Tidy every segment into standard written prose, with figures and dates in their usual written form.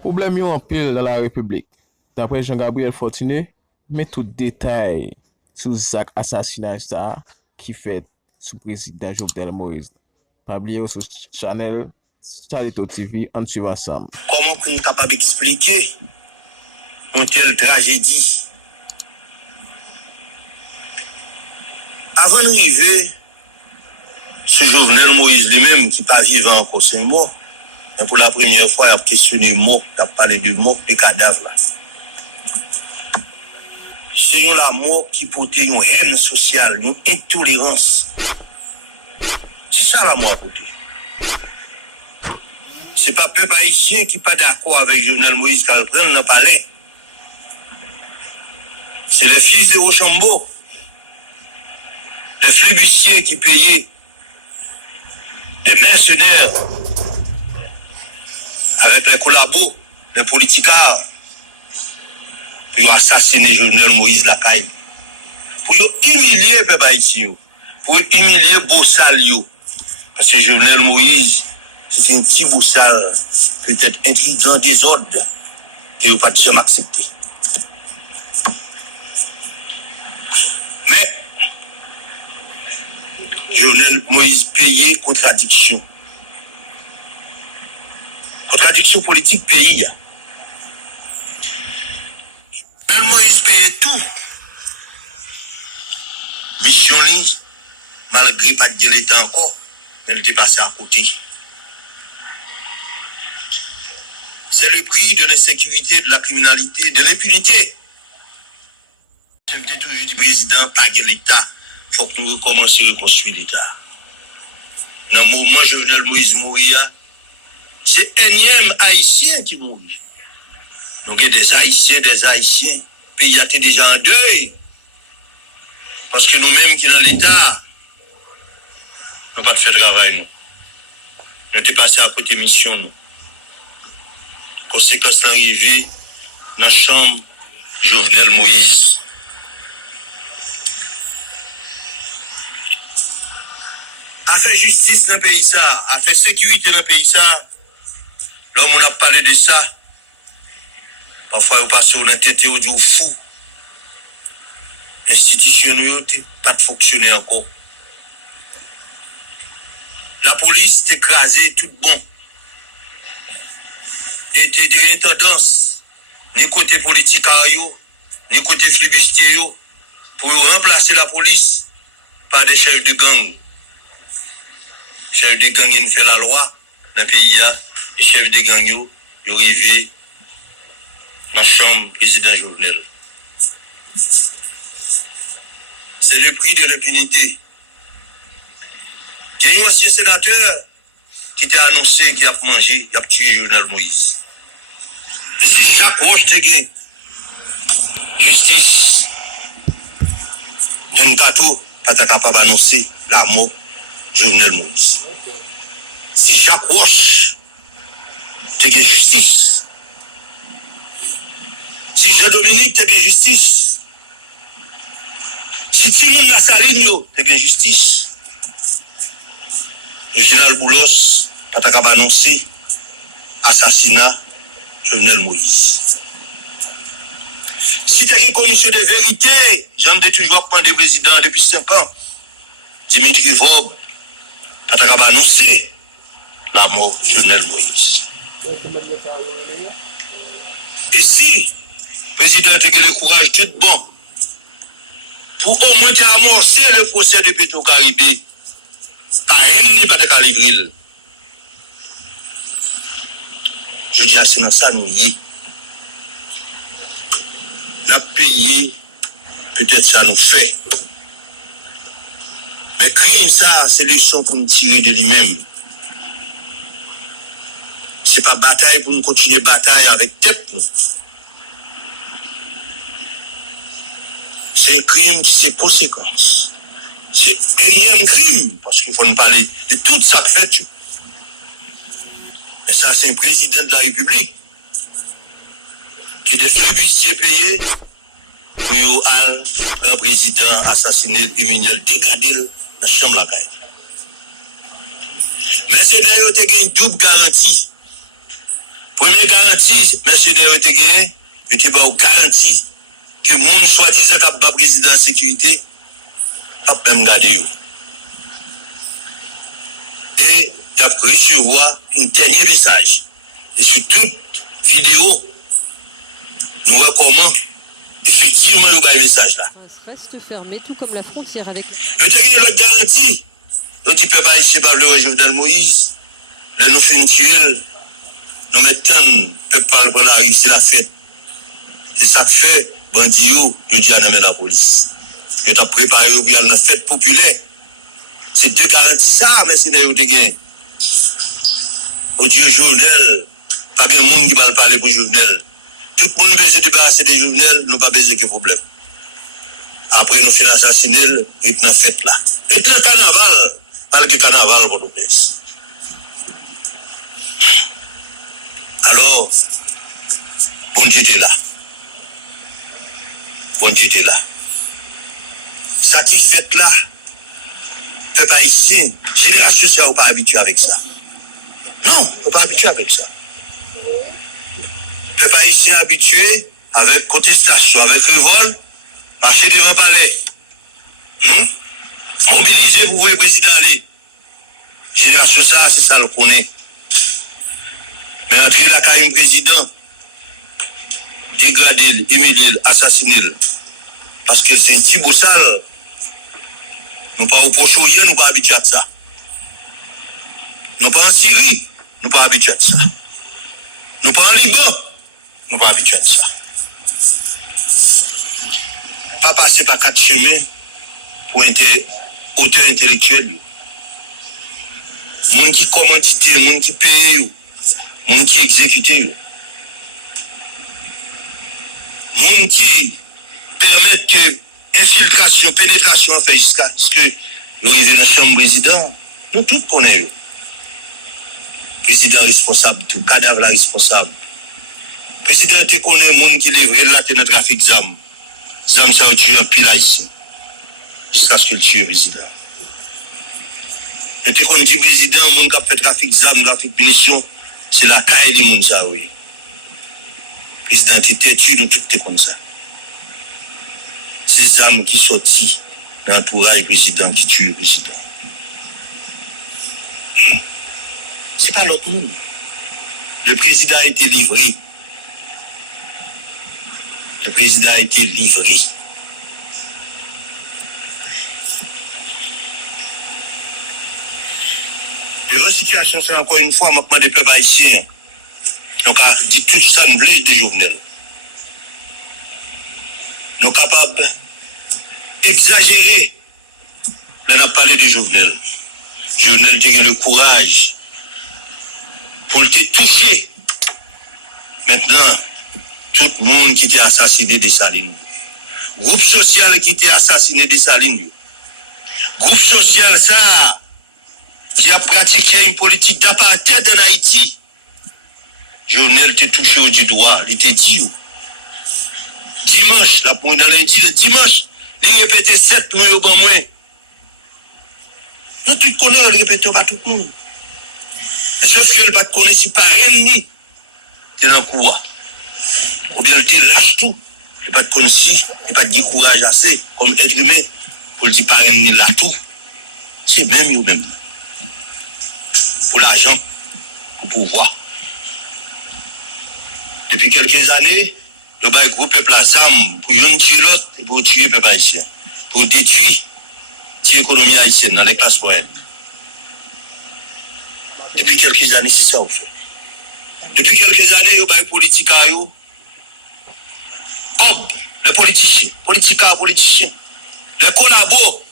Problème yo en pile dans la République. D'après Jean-Gabriel Fortuné, met tout détail sur Zach assassinat ça qui fait sous président Jovenel Moïse. Pas oublier sur channel Charlito TV en suivant ensemble. Comment on est capable d'expliquer une telle tragédie? Avant d'arriver, ce Jovenel Moïse lui-même qui pas vivant encore, c'est mort. Mais pour la première fois, il a questionné mort, il a parlé de mort, des cadavres là. C'est la mort qui porte une haine sociale, une intolérance. C'est ça la mort à côté. C'est pas peuple haïtien qui n'est pas d'accord avec Jovenel Moïse qui prend dans le palais. C'est les fils de Rochambeau, les flibustiers qui payaient des mercenaires avec les collabos, les politicards, pour assassiner Jovenel Moïse Lacaille. Pour humilier le peuple haïtien, pour humilier Bossal. Parce que Jovenel Moïse, c'est un petit Bossal, peut-être intriguant désordre, et il n'a pas jamais accepté. Mais, Jovenel Moïse payait contradiction. Contradiction politique pays. Jovenel Moïse payait tout. Mission li, malgré pas de l'État encore, mais il était passé à côté. C'est le prix de l'insécurité, de la criminalité, de l'impunité. Je me dis toujours du président, pas de l'État. Il faut que nous recommencions à reconstruire l'État. Dans le moment où Jovenel Moïse mourir, c'est énième haïtien qui mourit. Donc il y a des Haïtiens. Le pays a été déjà en deuil. Parce que nous-mêmes qui dans l'État, nous n'avons pas fait de travail. Nous sommes passés à côté de mission. Nous. Conséquence d'arrivée dans la chambre Jovenel Moïse. A fait justice dans le pays, ça, a fait sécurité dans le pays, ça. L'homme, on a parlé de ça. Parfois, on passe sur la tête et on dit fou. Institutionnels, pas de fonctionner encore. La police est écrasée, tout bon. Et devient tendance, ni côté politique, ni côté flibustier, pour remplacer la police par des chefs de gang. Chefs de gang, ils font la loi dans le pays. Les chefs de gang, ils arrivent dans la chambre président Jovenel. C'est le prix de l'impunité. Il y a un ancien sénateur qui t'a annoncé qu'il a mangé, il a tué Jovenel Moïse. Et si chaque roche te gagne, justice, d'un gâteau, pas capable d'annoncer la mort de Jovenel Moïse. Si chaque roche te gagne justice, si Jean-Dominique te gagne justice, si Timon Nassaline te gagne justice, le général Boulos, pas capable d'annoncer assassinat Jovenel Moïse. Si tu as une commission de vérité, j'en ai toujours pas de président depuis 5 ans, Dimitri Vob, pas capable d'annoncer la mort de Jovenel Moïse. Et si le président a le courage tout bon, pour au moins amorcer le procès de Petro-Caribé, pas un ni pas de calivril. Je dis à c'est dans ça nous y. N'a payé, peut-être ça nous fait. Mais crime ça, c'est leçon pour nous tirer de lui-même. C'est pas bataille pour nous continuer bataille avec tête. C'est un crime qui c'est conséquence. C'est énième crime, parce qu'il faut nous parler de tout ça que fait. Et ça, c'est un président de la République qui est des flibustiers payés pour un président assassiné, criminel, dégradé dans la chambre de la caille. Mais c'est d'ailleurs une double garantie Première garantie, mercenaires ont gagné, était pas garantie que le monde soi-disant qui a président de la sécurité, pas même garder. Et il a recevoir un dernier message. Et sur toute vidéo, nous recommandons effectivement le message là. Reste fermé, tout comme la frontière avec. Je te dis l'autre garantie. Nous ne pouvons pas ici par le Jovenel Moïse. Nous faisons tuer. Nous mettons le peuple pour la rue, c'est la fête. Et ça fait, bandit, nous disons à la police. Nous avons préparé pour la fête populaire. C'est deux garanties ça, mais c'est des gains. Au Dieu Jovenel, pas de monde qui va parler pour Jovenel. Tout le monde veut se débarrasser des Jovenel, nous pas besoin de problème. Après, nous faisons assassiner, et nous fête là. Et le carnaval, pas le carnaval pour nous plaise. Alors, bon Dieu était là. Bon Dieu était là. Ça qui fait là, peuple haïtien, génération ça, on pas habitué avec ça. Non, on pas habitué avec ça. Peuple haïtien habitué avec contestation, avec révolte, marcher devant le palais. Mobiliser pour voir le président aller. Génération ça, c'est ça le connaît. Mais entrer la carrière président, dégrader, humilier, assassiner, parce que c'est un petit beau sale. Nous pas au Proche-Orient, nous pas habitués à ça. Nous pas en Syrie, nous pas habitués à ça. Nous pas en Liban, nous pas habitués à ça. Pas passer par 4 chemins pour auteur intellectuel. Moun qui commandité, moun qui paye, moun qui exécute, moun qui permet que infiltration, pénétration fait jusqu'à ce que nous arrivions dans la chambre président. Nous tous connaissons. Président responsable, tout cadavre responsable. Président te connaît moun qui livre là dans le trafic d'armes. Zam ça tue un pile ici. Jusqu'à ce que le tue le président. Et te connaît dit président, moun qui a fait trafic d'armes, trafic de munitions, c'est la caille du moun ça oui. Président te tue, nous tous te comme ça. Ces âmes qui sortent dans l'entourage président qui tue le président. C'est pas l'autre monde. Le président a été livré. Le président a été livré. La situation, c'est encore une fois, maintenant, des peuples haïtiens. Donc, dit tout ça, nous voulons de Jovenel. Nous sommes capables d'exagérer. Là, on a parlé de Jovenel. Jovenel a le courage pour te toucher. Maintenant, tout le monde qui était assassiné des Salines. Groupe social qui était assassiné des Salines. Groupe social, ça, qui a pratiqué une politique d'apartheid en Haïti. Jovenel te touché au doigt, il te dit. Dimanche, la pour dans lundi, le dimanche, il répétait 7 mois au bon moins. Nous tous connaissons, il répétait pas tout le monde. Sauf que le pas connaît si pas rien ni, t'es dans le courant. Ou bien tu lâches tout, il pas connaît si, il pas de courage assez, comme être humain, pour le dire pas rien ni là tout. C'est même ou même. Pour l'argent, pour pouvoir. Depuis quelques années, le bail groupe peuple à Zam pour une tuer l'autre et pour tuer le peuple haïtien. Pour détruire l'économie haïtienne dans les classes moyennes. Depuis quelques années, c'est ça, au fait. Depuis quelques années, le bail politique à eux. Comme les politiciens, politiciens, les collabos,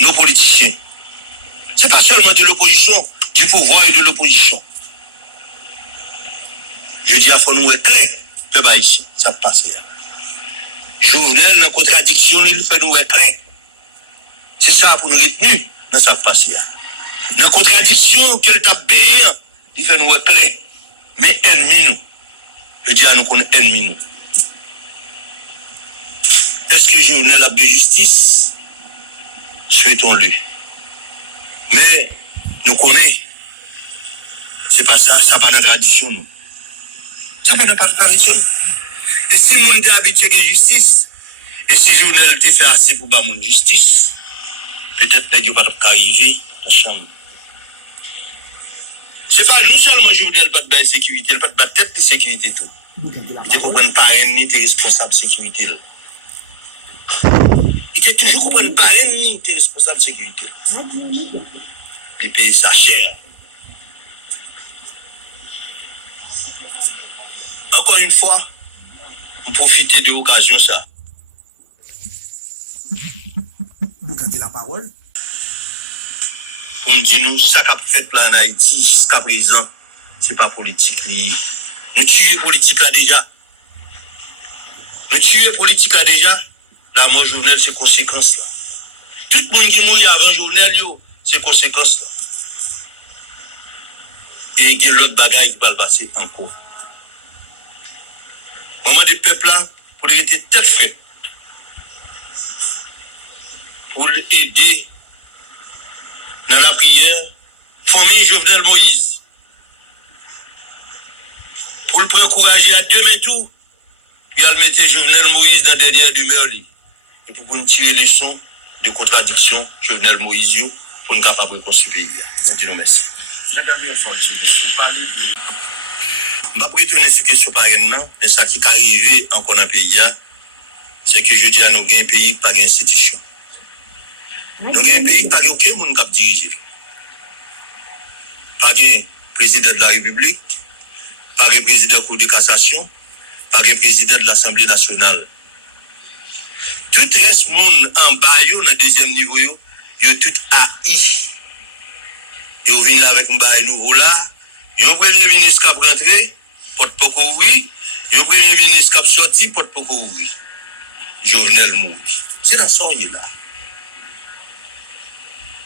nos politiciens. C'est pas seulement de l'opposition, du pouvoir et de l'opposition. Je dis à faut nous être clair, peuple haïtien, ça passe. Jovenel, dans la contradiction, il fait nous être clair. C'est ça pour nous retenir, dans ça passe. Dans la contradiction, qu'elle t'a payé, il fait nous être clair. Mais ennemi nous. Je dis à nous qu'on est ennemi nous. Est-ce que Jovenel a de justice? Souhaitons-le. Mais nous connaissons C'est pas ça, ça pas dans la tradition. Nous. Ça pas dans la tradition. Et si le monde est habitué à la justice, et si le journal te fait assez pour la justice, peut-être que tu vas pas arriver dans la chambre. C'est pas non seulement le journal pas de sécurité, il pas de tête de sécurité tout. Tu comprends pas, ni t'es responsable de sécurité. Il te toujours comprendre pas, ni t'es responsable de sécurité. Il paye sa cher. Encore une fois, on profite de l'occasion ça. Quand la parole. Pour me dire nous, ça qu'a fait là en Haïti jusqu'à présent, c'est pas politique. Nous tuons politique là déjà. Nous tuons politique là déjà. La mort journal, c'est conséquence là. Tout le monde qui mourit avant journal, c'est conséquence là. Et il y a l'autre bagaille qui va le passer encore. Moment des peuples là, pour les être tête frais, pour aider dans la prière, famille Jovenel Moïse, pour le encourager à demain tout, puis à le mettre Jovenel Moïse dans derrière du meurtre, et pour nous tirer les leçons de contradiction Jovenel Moïse, pour nous capable de construire le pays. Je dis non merci. Jean-Gabriel Fortuné, vous parlez de... Je ne vais pas retourner sur la question par exemple, mais ça qui est arrivé encore dans le pays, c'est que je dis à nous, il y a un pays qui n'a pas d'institution. Nous avons un pays qui n'a aucun monde qui dirige. Pas de président de la République, pas de président de la Cour de cassation, pas de président de l'Assemblée nationale. Tout reste monde en bas, dans le deuxième niveau, ils ont tout haï. Ils ont venu avec un bail nouveau là. Ils ont un premier ministre qui a rentré, porte pas ouvrir. Ils ont un premier ministre qui a sorti, porte pas ouvrir. Jovenel Moïse. C'est dans son là.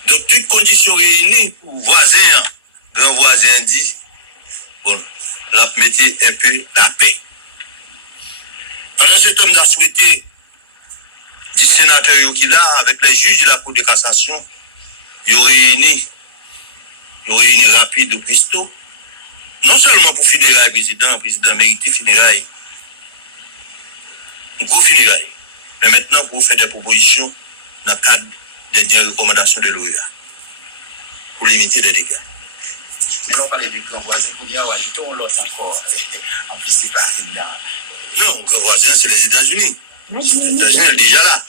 Donc, toutes conditions réunies pour voisin, grand voisin dit, bon, la mettez un peu la paix. Alors, cet homme a souhaité, du sénateur qui là, avec les juges de la Cour de cassation, ils ont réuni rapide au Christo, non seulement pour funérailles le président mérité funérailles, un gros funérailles, mais maintenant pour faire des propositions dans le cadre des recommandations de l'OEA, pour limiter les dégâts. Mais on parle du grand voisin, pour dire, on l'autre encore, en plus c'est pas là. Non, grand voisin, c'est les États-Unis. Les États-Unis sont déjà là.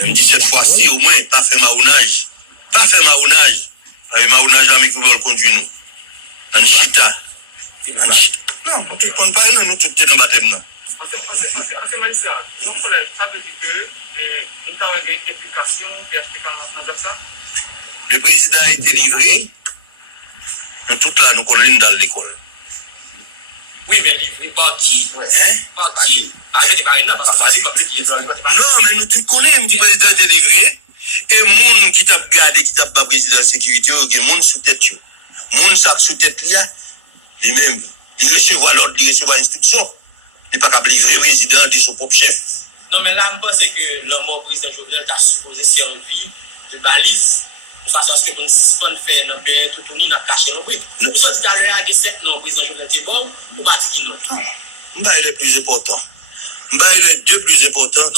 Même dit cette fois-ci, au moins, pas faire maounage. Pas faire maounage. Avec maounage, l'ami qui veut conduire nous. En chita. Non, on ne compte pas, nous tous dans le baptême. C'est Malissa, donc ça veut dire que nous avons une implication dans ça. Le président a été livré. Nous tous là, nous collons dans l'école. Oui, mais livré par qui? Hein? Par qui? Non, mais nous tous connaissons, le président a été livré. Et les gens qui t'a gardé, qui t'a pas président de la sécurité, qui sont sous tête. Les gens sous tête, lui-même, il recevra l'ordre, il recevra l'instruction. Il n'est pas capable de livrer le président de son propre chef. Non, mais là, je pense que le mot président Jovenel a supposé servir de balise. De façon à ce que nous suspendons faire dans le pays, tout le monde a caché nos prix. Nous sommes tout à l'heure à 7 non, président Jovenel est bon, ou pas dire non? Il est le plus important. Il est les deux plus importants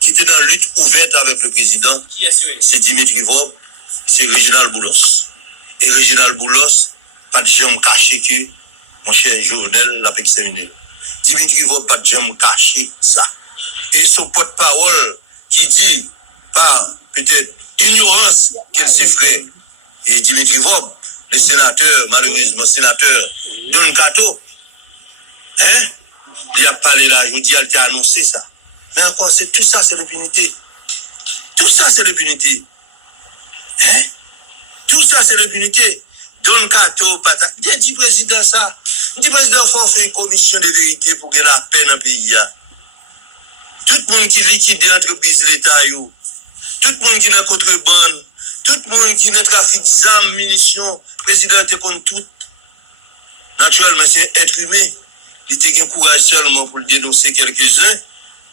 qui étaient dans la lutte ouverte avec le président. Qui est sûr? C'est Dimitri Vob, c'est Réginald Boulos. Et Réginald Boulos, pas de gens caché que mon cher Jovenel l'a examiné. Dimitri Vob, pas de gens caché ça. Et son porte-parole qui dit, par peut-être ignorance qu'il s'est fait, et Dimitri Vob, le sénateur, malheureusement sénateur Don Kato, hein? Il a parlé là, je dis, il a annoncé ça. Mais encore, c'est tout ça, c'est l'impunité. Tout ça, c'est l'impunité. Hein? Tout ça, c'est l'impunité. Don Kato, pata. Dis président ça. Dis président, il faut faire une commission de vérité pour que la paix dans le pays. Tout le monde qui liquide l'entreprise de l'État, tout le monde qui est dans contrebande, tout le monde qui est dans trafic d'armes, munitions, président est contre tout. Naturellement, c'est un être humain. Il était un courage seulement pour le dénoncer quelques-uns,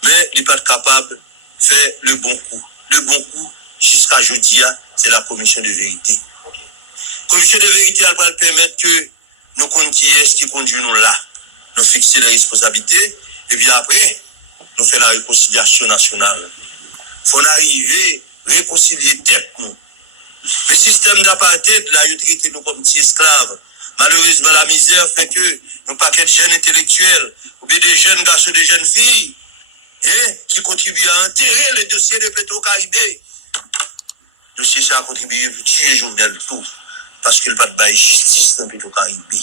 mais il n'est pas capable de faire le bon coup. Le bon coup, jusqu'à jeudi, c'est la commission de vérité. La commission de vérité, elle va permettre que nous connaissons qui est-ce qui conduit nous là. Nous fixons les responsabilités, et puis après, nous faisons la réconciliation nationale. Il faut arriver à réconcilier tête nous. Le système d'apartheid, là, il traite nous comme petits esclaves. Malheureusement, la misère fait que nous pas de jeunes intellectuels, ou bien des jeunes garçons, des jeunes filles, qui contribuent à enterrer les dossiers de Petro-Caribé. Le dossier ça a contribué à tuer Jovenel tout, parce qu'il n'y a pas de justice dans Petro-Caribé.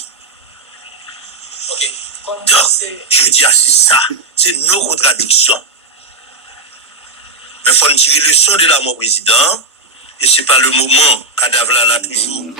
Ok. Donc, je veux dire, c'est ça. C'est nos contradictions. Mais il faut tirer le son de la mort président, et ce n'est pas le moment, cadavre là toujours.